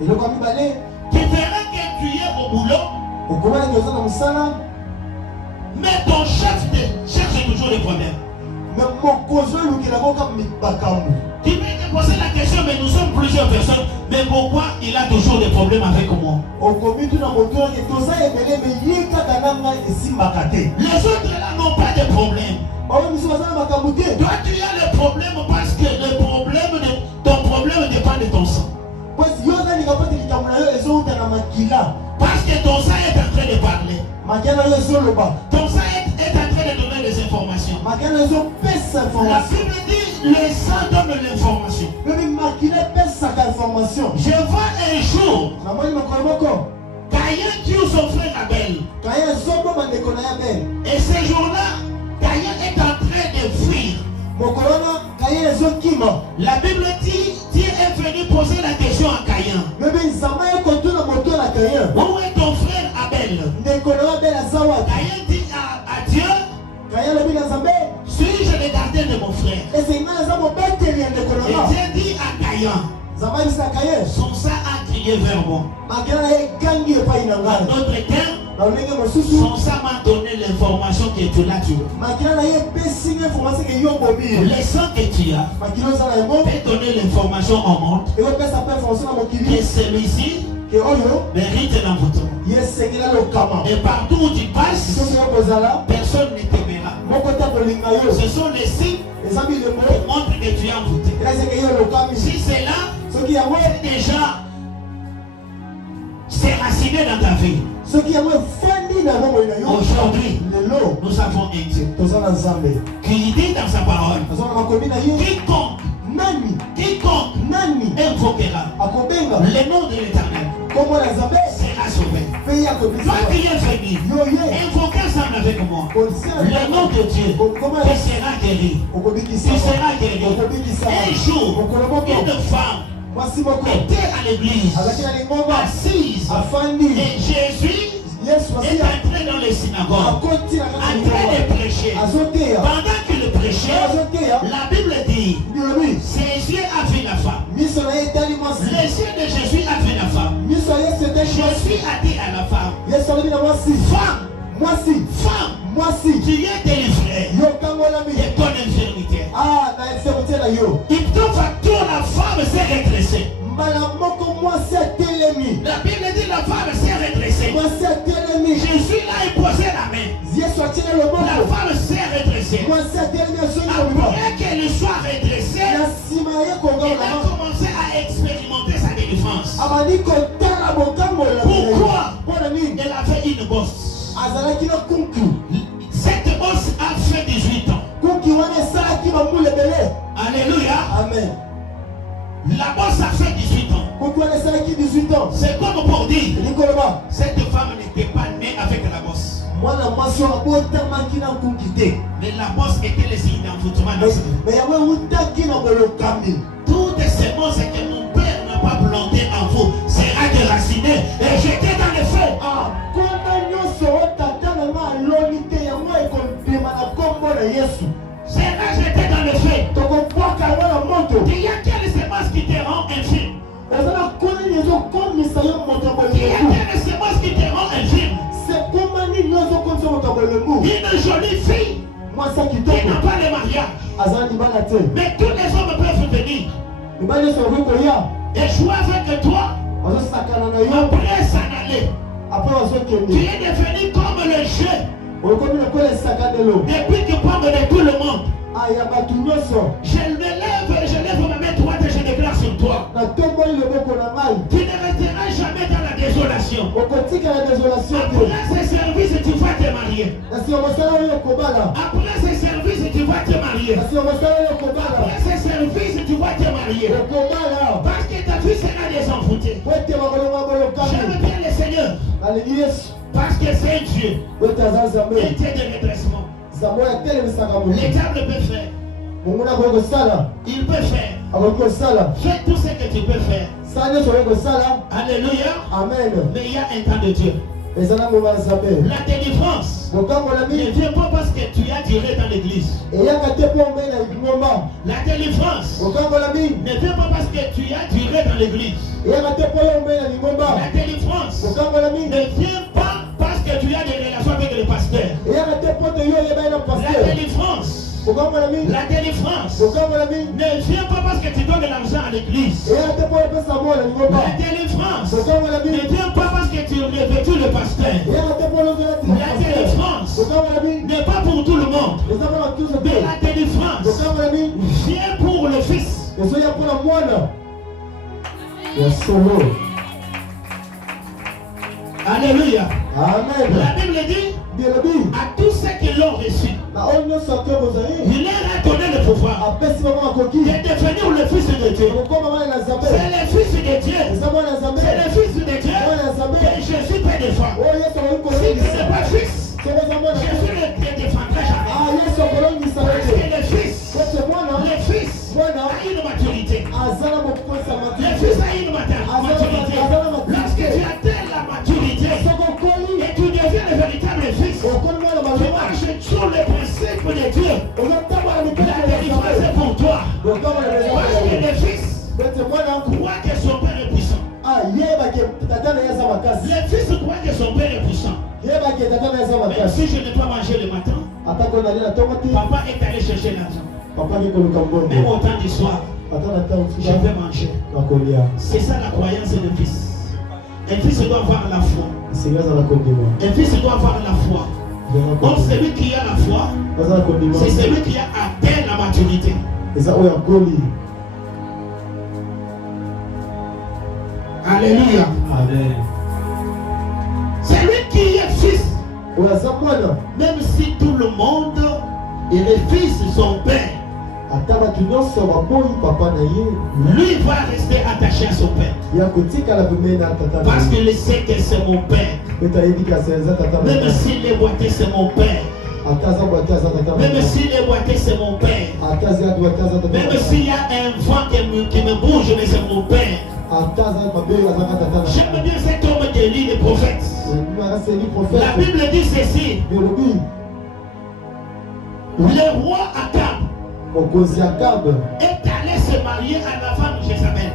Et le commis balai. Tu verras que tu es au boulot. Au comment il est dans le salon. Mais ton chef cherche toujours des problèmes. Mais mon cousin, lui, qui l'a comme Bakambu. Tu peux te poser la question, mais nous sommes plusieurs personnes. Mais pourquoi il a toujours des problèmes avec moi? Au commis, tu n'as pas de tout ça, mais il y a les autres là n'ont pas de problème. Toi, tu as le problème parce que ton problème dépend de ton sang. Parce que ton sang est en train de parler. Ton sang est en train de donner des informations. La Bible dit le sang donne l'information. Je vois un jour Caïn tue son frère Abel. Et ce jour-là, Caïn est en train de fuir. La Bible dit, Dieu est venu poser la question à Caïn. Où est ton frère Abel? Caïn dit à Dieu, suis-je le gardien de mon frère? Et Dieu dit à Caïn, son sang a crié vers moi. En d'autres termes, son sang m'a donné l'information que tu l'as tué. Le sang que tu as peut donner l'information au monde que celui-ci mérite l'envoûtement. Et partout où tu passes, personne ne t'aimera. Ce sont les signes qui montrent que tu es envoûté. Si c'est là, c'est déjà c'est raciné dans ta vie. Aujourd'hui, nous avons un Dieu qui dit dans sa parole, quiconque invoquera le nom de l'Éternel sera sauvé. Toi qui es venu invoquer ensemble avec moi le nom de Dieu, tu seras guéri. Tu seras guéri. Un jour, une femme était à l'église, assise, et Jésus est entré dans les synagogues, en train de prêcher. Pendant qu'il prêchait, la Bible dit, ses yeux a vu la femme. Les yeux de Jésus a vu la femme. Jésus a dit à la femme, femme, tu es délivrée de ton infirmité. Il trouve à tout, la femme s'est redressée. La Bible dit la femme s'est redressée. Jésus l'a imposé la main. La femme s'est redressée. Après qu'elle soit redressée, elle a commencé à expérimenter sa délivrance. Pourquoi? Elle avait une bosse. Cette bosse a fait 18 ans. Alléluia. Amen. La bosse a fait 18 ans. C'est comme pour dire, cette femme n'était pas née avec la bosse. Mais la bosse était le signe d'envoûtement. Toutes ces semences que mon père n'a pas plantées en vous sera déraciné et jeté dans le feu. Sera jeté dans le feu. Il y a quelle semence qui te rend infime? Il y a quelle semence qui te rend infime? Une jolie fille qui n'a pas de mariage. Mais tous les hommes peuvent venir et jouer avec toi. Après s'en aller. Tu es devenu comme le jeu. Depuis que parle de tout le monde. Je me lève ma main droite et je déclare sur toi. Tu ne resteras jamais dans la désolation. Après ces services, tu vas te marier. Après ces services, tu vas te marier. Après ces services, tu vas te marier. Parce que ta vie sera désenvoûtée. J'aime bien le Seigneur. Parce que c'est Dieu. Un Dieu de redressement. Le diable peut faire. Il peut faire. Fais tout ce que tu peux faire. Alléluia. Amen. Mais il y a un temps de Dieu. La délivrance Ne viens pas parce que tu as tiré dans l'église. La délivrance ne vient pas parce que tu as tiré dans l'église. La délivrance ne vient pas parce que tu as des relations avec le pasteur. La délivrance ne vient pas parce que tu donnes de l'argent à l'église. La délivrance ne vient pas parce que tu revêtus le pasteur. La délivrance n'est pas pour tout le monde. Mais la délivrance vient pour le fils. Alléluia. Amen. La Bible dit à tous ceux qui l'ont reçu, il leur a donné le pouvoir de devenir le fils de Dieu. C'est le fils de Dieu. C'est le fils de Dieu que Jésus peut défendre. Si tu n'es pas fils, Jésus ne te défendra jamais. Parce que le fils a une maturité. Le fils a une maturité. Lorsque tu atteins la maturité et tu deviens le véritable fils, tu marches sur les principes de Dieu. La délivrance est pour toi. Parce que le fils croit que son père est puissant. Le fils croit que son père est puissant. Même si je ne dois manger le matin, papa est allé chercher l'argent. Même au temps du soir, je vais manger. C'est ça la croyance du fils. Un fils doit avoir la foi. Un fils doit avoir la foi. Donc celui qui a la foi, c'est celui qui a atteint la maturité. Alléluia. Amen. Celui qui est fils, même si tout le monde est le fils de son père, lui va rester attaché à son père. Parce qu'il sait que c'est mon père. Même s'il est boité, c'est mon père. Même s'il est boité, c'est mon père. Même s'il y a un vent qui me bouge, mais c'est mon père. J'aime bien cet homme d'Élie, le prophète. La Bible dit ceci. Le roi Akab est allé se marier à la femme de Jézabel.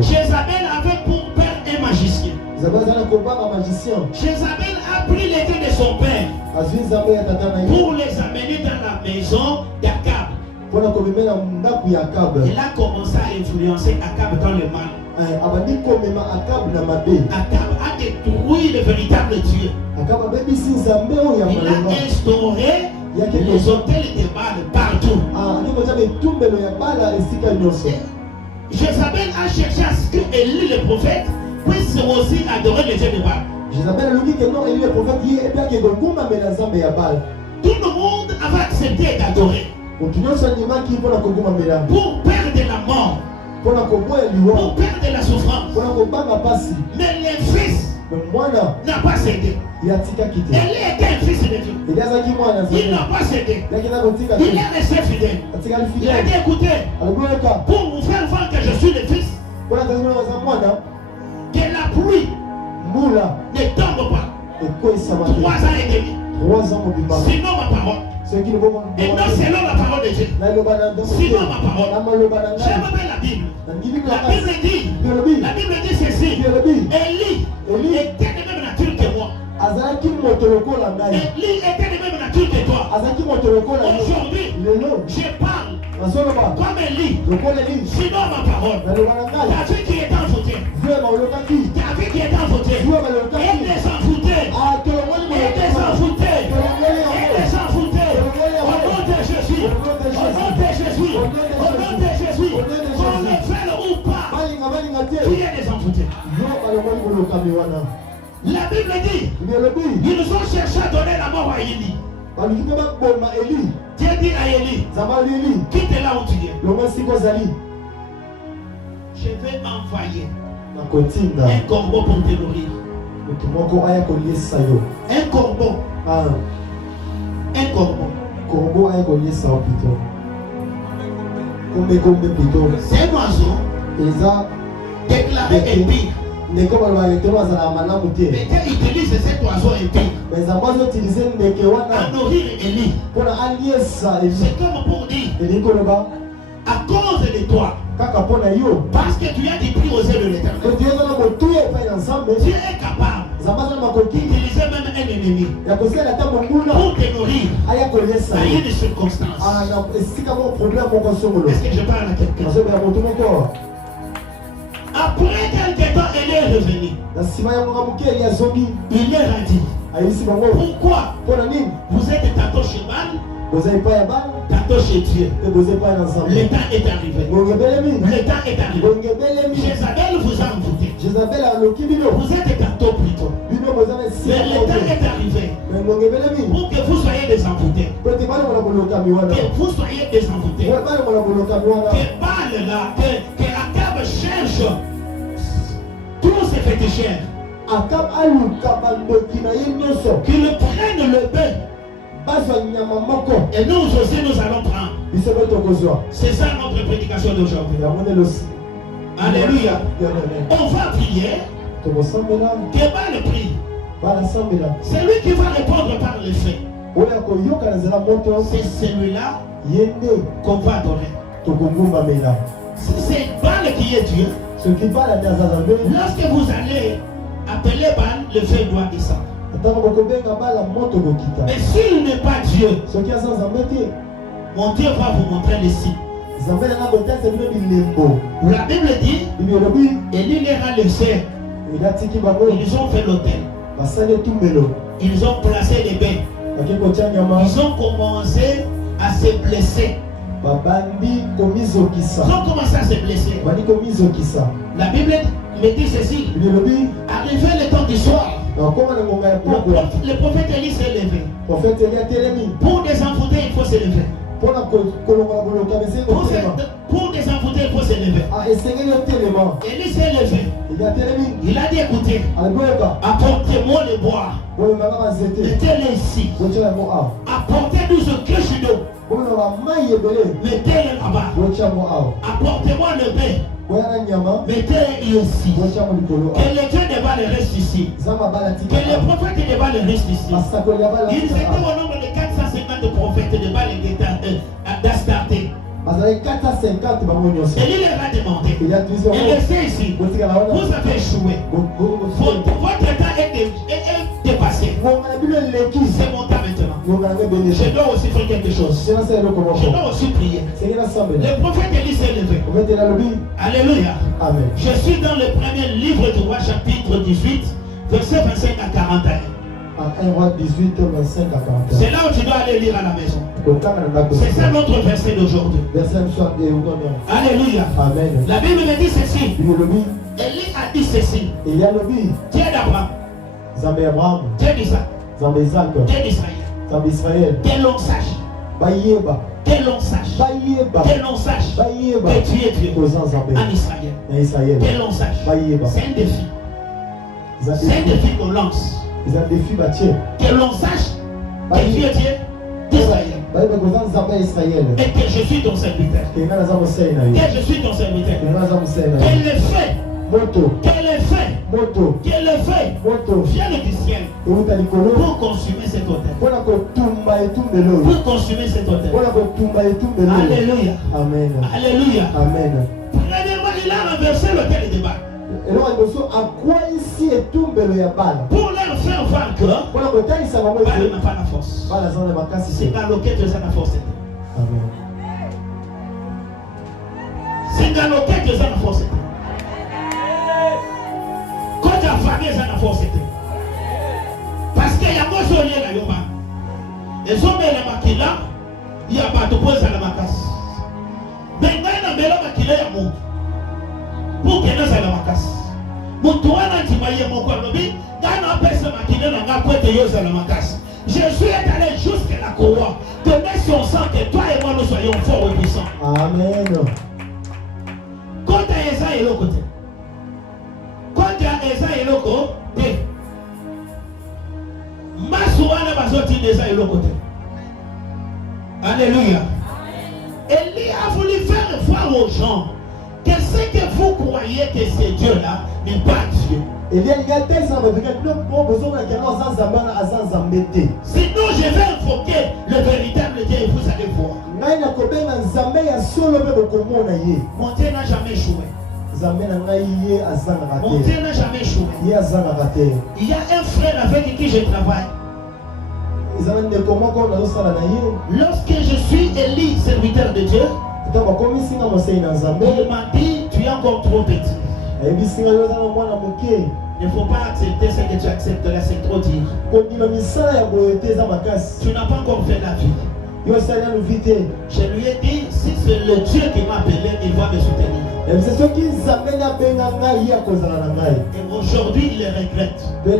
Jézabel avait pour père un magicien. Jézabel a pris les deux de son père pour les amener dans la maison d'Akab. Il a commencé à influencer Akab dans le mal. Akab a détruit le véritable Dieu. Il a instauré les hôtels de Baal partout. Jézabel a cherché à ce que Élie le prophète puisse aussi adorer les dieux de Baal. Tout le monde avait accepté d'adorer. Pour perdre la mort, pour perdre la souffrance. Mais le fils n'a pas cédé. Élie était un fils de Dieu. Il n'a pas cédé. Il est resté fidèle. Il a dit écoutez, pour vous faire voir que je suis le fils, que la pluie ne tombe pas 3 ans et demi. Sinon ma parole. Et non selon la parole de Dieu. Sinon ma parole. J'aime bien la Bible. La Bible dit ceci. Élie était de même nature que moi. Élie était de même nature que toi. Aujourd'hui, je parle comme Élie. Sinon ma parole. Ta vie qui est en fauteuil. Ta vie qui est en fauteuil. Et des en fauteuil. Et des en fauteuil. Au nom de Jésus. Au nom de Jésus. Au nom de Jésus. Qu'on le fait ou pas. Qui est des en fauteuil. La Bible dit, ils nous ont cherché à donner la mort à Élie. Dieu dit à Élie, quitte là où tu es. Je vais envoyer un corbeau pour te nourrir. Un corbeau. Un corbeau. C'est un oiseau déclaré impie. Mais comme on va arrêter, on va maintenant monter. Mais Dieu utilise cet oiseau impur Mais ça va utiliser une kewana. à nourrir Élie. Pour allier ça. C'est comme pour dire, Élie Koloba. à cause de toi, Kaka pona yo. parce que tu as dit plus aux yeux de l'Éternel, Que Dieu va nous tout faire ensemble. Dieu est capable Zamaza makoki. d'utiliser même un ennemi Ya kosia la tamo nguna. pour te nourrir Aya kolesa. à une circonstance. Ah na esika mo problème mo konsomolo. Est-ce que je parle à quelqu'un? Parce que ya moto moko. Après quelque temps, Élie est revenu. Na sima ya mo muke ya zombie. Il est rendu. Ayisi bango. Pourquoi? Pona nini? Vous êtes tantôt chez Baal, Vous avez pas ya bal. tantôt chez Dieu. Et vous avez pas ensemble. Le temps est arrivé. Ngongebelemi. Le temps est arrivé. Ngongebelemi. Jézabel vous a envoûté. Jézabel a loki bino. Vous êtes tantôt plutôt. Bino bozana si. Mais le temps est arrivé Mais ngongebelemi. pour que vous soyez des envoûtés. Peut-être pas le boloka miwana. Que vous soyez des envoûtés. Ouais, pas le boloka miwana. Que Baal là, que Akab cherche tous ces féticheurs. Akab aluka bandoki na ye nyonso. Qu'ils prennent le bain. Bazwa nyama moko. Et nous aussi, nous allons prendre. Biso beto kozwa. C'est ça notre prédication d'aujourd'hui. Ya mone losi. Alléluia. Amen. On va prier. To bosambela. Que Baal prie. Bala sambela. C'est lui qui va répondre par les faits. Oya ko yoka na zela moto. C'est celui-là Yende qu'on va donner. to kongumba mela. C'est Baal qui est Dieu. Ce qui bala na zazambe. Lorsque vous allez appeler Baal, le feu doit descendre. Atako bokobenga bala moto bokita. Mais s'il n'est pas Dieu, Ce qui a sans zambete. mon Dieu va vous montrer les signes. Zambela na botase bino bilembo. La Bible dit, Bibiolobi. Élie les a laissés. Il a tiki bango. Ils ont fait l'autel. Basale tumbelo. Ils ont placé les bains. Bakeko tia nyama. Ils ont commencé à se blesser. Babandi komizokisa. Ils ont commencé à se blesser. Bani komizokisa. La Bible me dit ceci. Bibiolobi. Arrivé le temps du soir, Na koma na ngonga ya pokwa. le prophète Élie s'est levé. Prophète Elia telemi. Pour désenvoûter, il faut se lever. Pona kolonga boloka bese ko telema. Pour désenvoûter, il faut se lever. Ah esengeli telema. Élie s'est levé. Il a telemi. Il a dit, écoutez, Alboyeba. apportez-moi le bois. Boyo mama bazete. Mettez-le ici. Botia mo a. Apportez-nous ce cruche d'eau. Boyo ba mai ebele. Mettez-le là-bas. Botia mo a. Apportez-moi le bain. Boya na nyama. Mettez-le ici. Botia mo likolo Que a. le Dieu de Baal reste ici. Zama bala Que tika. le prophète de Baal reste ici. Masako ya bala. Ils étaient au nombre de 450 prophètes de Baal et d'Astarté. Bazali 450 bango nyonso. Élie leur a demandé. Il a dit Et restez ici. Botika la wana. Vous avez échoué. Votre temps est dépassé. Ngonga na bino leki. C'est mon temps maintenant. Ngonga na bene. Je dois aussi faire quelque chose. Sina sa eloko moko. Je dois aussi prier. Sengela sambela. Le prophète Élie s'est levé. Prophète la lobi. Alléluia. Amen. Je suis dans le premier livre du roi, chapitre 18, verset 25 à 41. En 1 roi 18, 25 à 41. C'est là où tu dois aller lire à la maison. Kokanga na ndako. C'est ça notre verset d'aujourd'hui. Verset soit de Ugonia. Alléluia. Amen. La Bible me dit ceci. Bino lobi. Élie a dit ceci. Il y a lobi. Dieu d'Abraham, Zambé Abraham. Dieu d'Isaac, Zambé Isaac. Dieu d'Israël. Zambé Israël. Que l'on sache, Bayeba. que l'on sache, Bayeba. que l'on sache Bayeba. que tu es Dieu Kozan Zambé. en Israël. Na Israël. Que l'on sache. Bayeba. C'est un défi. Ils ont C'est un défi qu'on lance. Ils ont défi bâti. Que l'on sache que tu es Dieu d'Israël. Bayeba Kozan Zambé Israël. Et que je suis ton serviteur. Kengana Zambé Saina yo. Que je suis ton serviteur. Kengana Zambé Saina yo. Que le fait, Moto. que le fait, Moto. que le fait Moto. vienne du ciel Euta likolo. pour consumer cet hôtel. Pona kotumba etumbelo. Pour consumer cet hôtel. Pona kotumba etumbelo. Alléluia. Amen. Alléluia. Amen. Premièrement, il a renversé l'hôtel de Baal eloko liboso akwisi etumbelo ya bala pour leur faire voir que mpona kotalisa bango Baal ete n'a pas la force. bala aza na makasi C'est te. dans lequel tu as la force. Amen. C'est dans lequel tu as la force. Quand tu as famille, tu as la force. Parce qu'il y a moi qui suis là, et sont bien les maquillants, il y a pas de pose à la macasse. Mais il y a des maquillants à mon. Pour que nous ayons la macasse. Mon toit n'a pas dit mon corps. Quand on appelle ce maquillant, on a pas de la macasse. Je suis allé jusqu'à la cour. Demain, si on sent que toi et moi nous soyons forts et puissants. Amen. Quand tu as Eza et l'autre côté. Quand tu as Eza et l'autre côté. Masouana bazoti Eza et l'autre côté. Alléluia. Élie a voulu faire voir aux gens que ce que vous croyez croyez que ce Dieu-là n'est pas Dieu. Sinon, je vais invoquer le véritable Dieu et vous allez voir. Mon Dieu n'a jamais échoué. Mon Dieu n'a jamais échoué. Il y a un frère avec qui je travaille. Lorsque je suis élu serviteur de Dieu, il m'a dit, tu es encore trop petit. Il ne faut pas accepter ce que tu acceptes là, c'est trop dire. Tu n'as pas encore fait la vie. Je lui ai dit, si c'est le Dieu qui m'a appelé, il va me soutenir. Et aujourd'hui, il le regrette. En me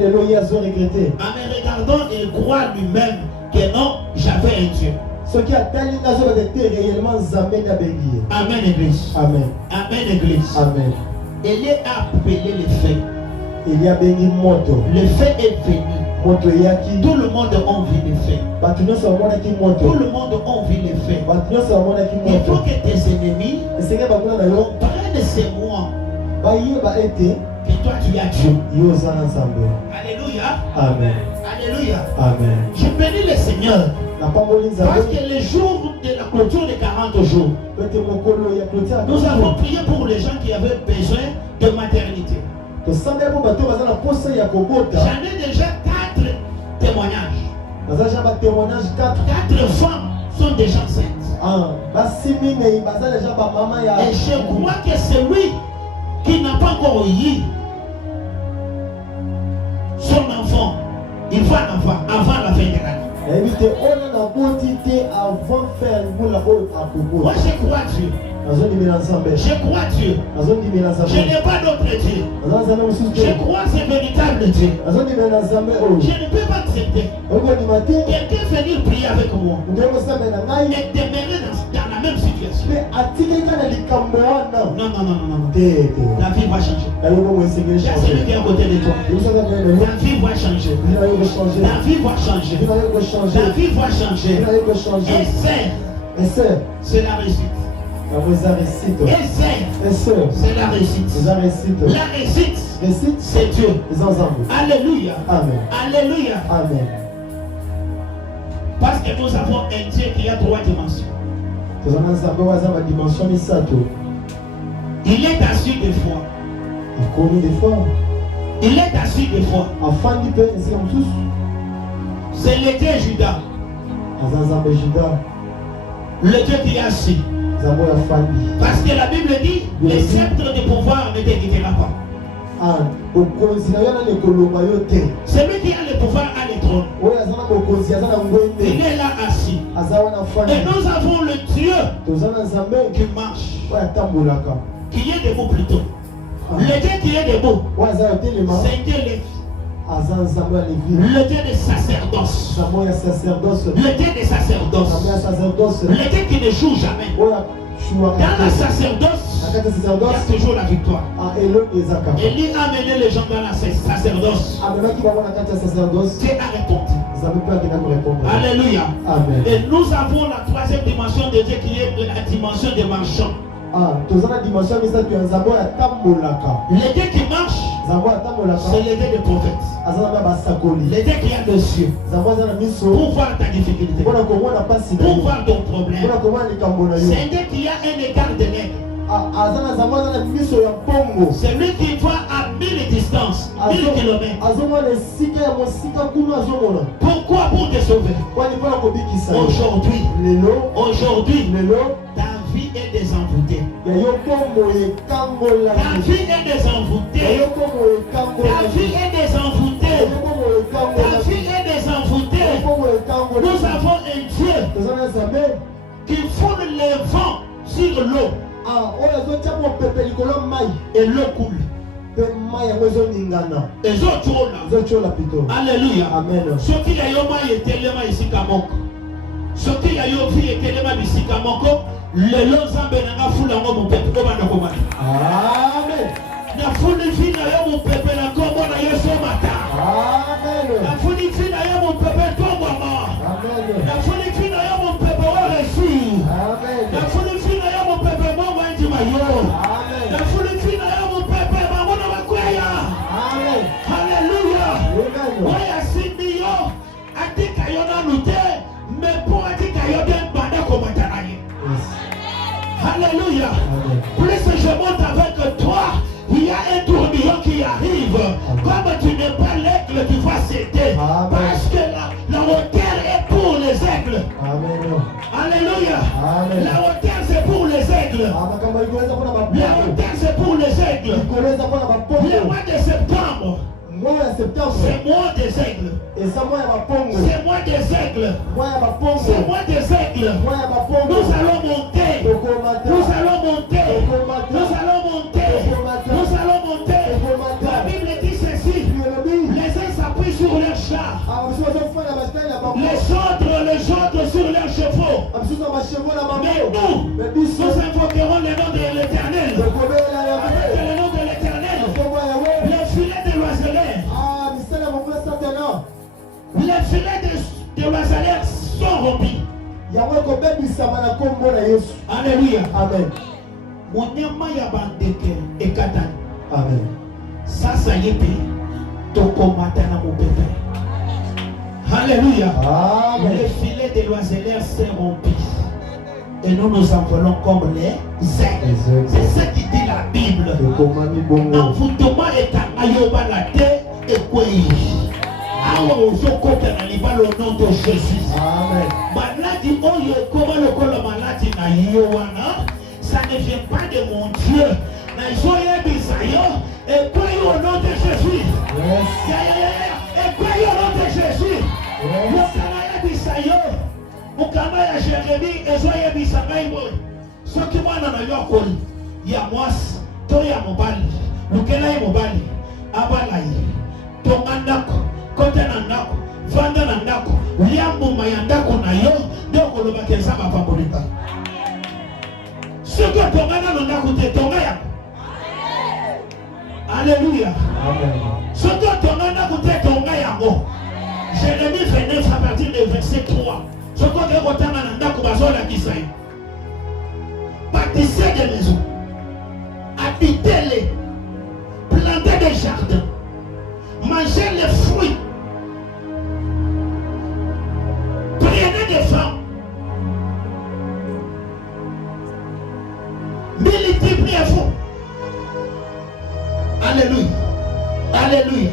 regardant, il croit lui-même que non, j'avais un Dieu. Amen, Église. Amen. Amen, Église. Amen. Il est appelé le fait. Il y a béni moto. Le fait est venu. Moto yaki. Tout le monde a envie de faire. Tout le monde a envie de faire. Il faut que tes ennemis prennent ces mots. Que toi tu as Dieu. Alléluia. Amen. Alléluia. Amen. Je bénis le Seigneur. Parce que le jour de la clôture de 40 jours, nous avons prié pour les gens qui avaient besoin de maternité. J'en ai déjà 4 témoignages. 4 femmes sont déjà enceintes. Et je crois que celui qui n'a pas encore eu son enfant, il va en avoir avant la fin de l'année. Moi je crois Dieu. Je crois Dieu. Je n'ai pas d'autre Dieu. Je crois c'est véritable Dieu. Je ne peux pas accepter quelqu'un venir prier avec moi et demeurer dans la même situation. Non. La vie va changer. Il y a celui qui est à côté de toi. La vie va changer. La vie va changer. La vie va changer. Et c'est la réussite. C'est la réussite. La réussite, c'est Dieu. Alléluia. Amen. Alléluia. Amen. Parce que nous avons un Dieu qui a 3 dimensions. Il est assis des fois. Il est assis des fois. C'est le Dieu Judas. Le Dieu qui est assis. Parce que la Bible dit, le sceptre de pouvoir ne te quittera pas. Celui qui a le pouvoir a le trône. Il est là assis. Et nous avons le Dieu qui marche. Qui est debout plutôt. Le Dieu qui est debout, c'est Dieu Lévi. Le Dieu des sacerdoces. Le Dieu des sacerdoces. Le Dieu qui ne joue jamais. Dans la sacerdoce, il y a toujours la victoire. Élie a amené les gens dans la sacerdoce. Dieu a répondu. Alléluia. Amen. Et nous avons la 3e dimension de Dieu qui est la dimension des marchands. Le Dieu qui marche, c'est le Dieu des prophètes. Le Dieu qui a le cieux pour voir ta difficulté, pour voir ton problème. C'est un Dieu qui a un égard de l'aigle. C'est lui qui voit à 1000 distances, 1000 kilomètres. Pourquoi? Pour te sauver. Aujourd'hui, ta vie est désenvoûtée. Ta vie est désenvoûtée. Ta vie est désenvoûtée. Ta vie est désenvoûtée. Nous avons un Dieu qui foule les vents sur l'eau. Et l'eau coule. Les autres là. Alléluia. Amen. Ce qui a eu tellement ici Kamoko. Ce qui a eu tellement ici Kamoko. Le lozambe n'a foule en mon peuple comme un commun. Amen. La foule fille n'a mon peuple la comme on a eu ce matin. Amen. La foule fille n'a mon peuple comme maman. Amen. La foule fille n'a mon peuple au reçu. Amen. La foule fille n'a mon peuple bon moi du maillot. Amen. La foule fille n'a mon aigles. Nikoleza mwana mapongo. Le mois de septembre, Mois ya septembre. c'est mois des aigles. Eza mois ya mapongo. C'est mois des aigles. Mois ya mapongo. C'est mois des aigles. Mois ya mapongo. Nous allons monter. Tokomata. Nous allons monter. Tokomata. Nous allons monter. Tokomata. Nous allons monter. Tokomata. La Bible dit ceci. Les uns s'appuient sur leurs chars. Abasusu bazofanda basitani na bango. Les autres sur leurs chevaux. Abasusu na bachevaux na bango. Mais nous, Mais biso. nous invoquerons le nom de l'Éternel. Tokobela ya Avec Yahweh. le nom de l'Éternel, Kombo ya Yahweh. les filets de l'oiseleur, Ah, misala ya mokolo Satana. les filets de l'oiseleur sont rompus. Yango ekobebisama na kombo na Yesu. Alléluia. Amen. Monyama ya bandeke ekatani. Amen. Sasa yepe tokomata na mopepe. Alléluia. Amen. Les filets de l'oiseleur sont rompus. Et nous nous envolons comme les aigles. C'est ce qui dit la Bible. Ekomami bongo. Envoûtement est à Ayoba la terre et quoi. Awa ozokota na libala au nom de Jésus. Amen. Maladi oyo ekoma lokola maladi na yo wana, ça ne vient pas de mon Dieu. Na zoyebisa yo ekweyi au nom de Jésus. Yes. Ekweyi au nom de Jésus. Yes. Mokama yebisa yo. Mokama ya Jérémie ezoyebisa ngai boye. Soki mwana na yo akoli ya mwasi to ya mobali, lukela ye mobali abala ye tonga ndako kota na ndako vanda na ndako lia mbuma ya ndako na yo nde okolobaka nzambe apambolika. Soki otongana na ndako te tonga yako. Alléluia. Amen. Soki otonga ndako te tonga yango. Jérémie 29 à partir du verset 3. Soki oke kotanga na ndako bazolakisa yo. Bâtissez des maisons, habitez-les, plantez des jardins, mangez les fruits, prenez des femmes, multipliez-vous. Alléluia. Alléluia.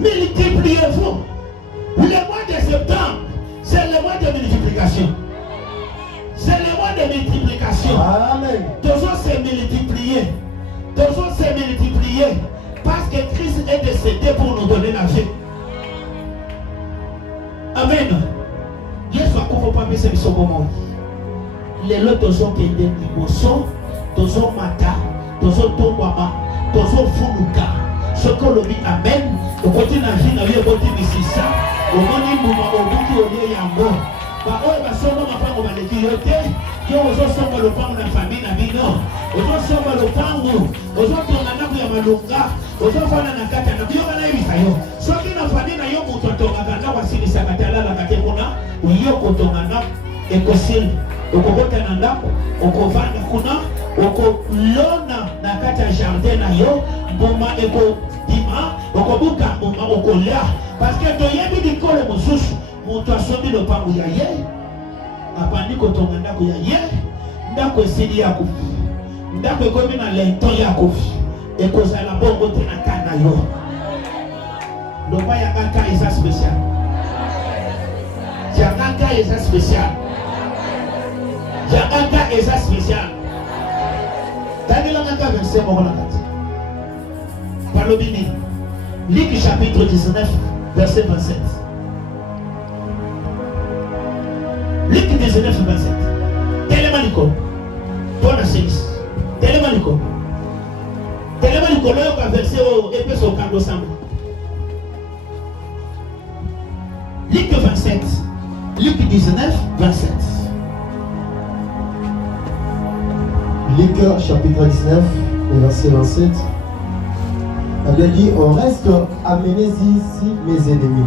Multipliez-vous. Le mois de septembre, c'est le mois de multiplication. C'est le mois de multiplication. Amen. Toujours se multiplier. Toujours se multiplier. Parce que Christ est décédé pour nous donner la vie. Amen. Yesu akufa pesa bisokomo. Lelo tozo kende liboso, tozo mata, tozo tombama, tozo fuluka. Sokolobi amen. Okoti na vie na yo okoti bisisa. Omoni mbuma obuki olie yango. Ba oyo basomo mapango baleki yo te. Yo ozosomba lopango na famille na bino. Ozosomba lopango. Ozotonga ndako ya malunga. Ozofana na kati na yo bana yebisa yo. Soki na famille na yo moto atongaka ndako asilisaka te alalaka te kuna. Yo kotonga ndako ekosili. Okokota na ndako. Okovanda kuna. Okolona na kati ya jardin na yo. Mbuma ekobima. Okobuka mbuma okolia. Parce que toyebi likolo mosusu. Moto asombi lopango ya ye. Apandi kotonga ndako ya ye. Ndako esili ya kufi. Ndako ekomi na lento ya kufi. Ekozala bongo te na kana yo. Loba ya kaka eza spécial. Ya kaka eza spécial. Ya kaka eza spécial. Daniela kaka verset moko na kati. Palobini. Luc chapitre 19 verset 27. Luc 19 27. Télémanico. Bonne séance. Télémanico. Télémanico le verset au épeso kando sambo. Luc 27. Luc 19 27. Luc chapitre 19, verset 27. Elle a dit, on reste, amenez ici mes ennemis.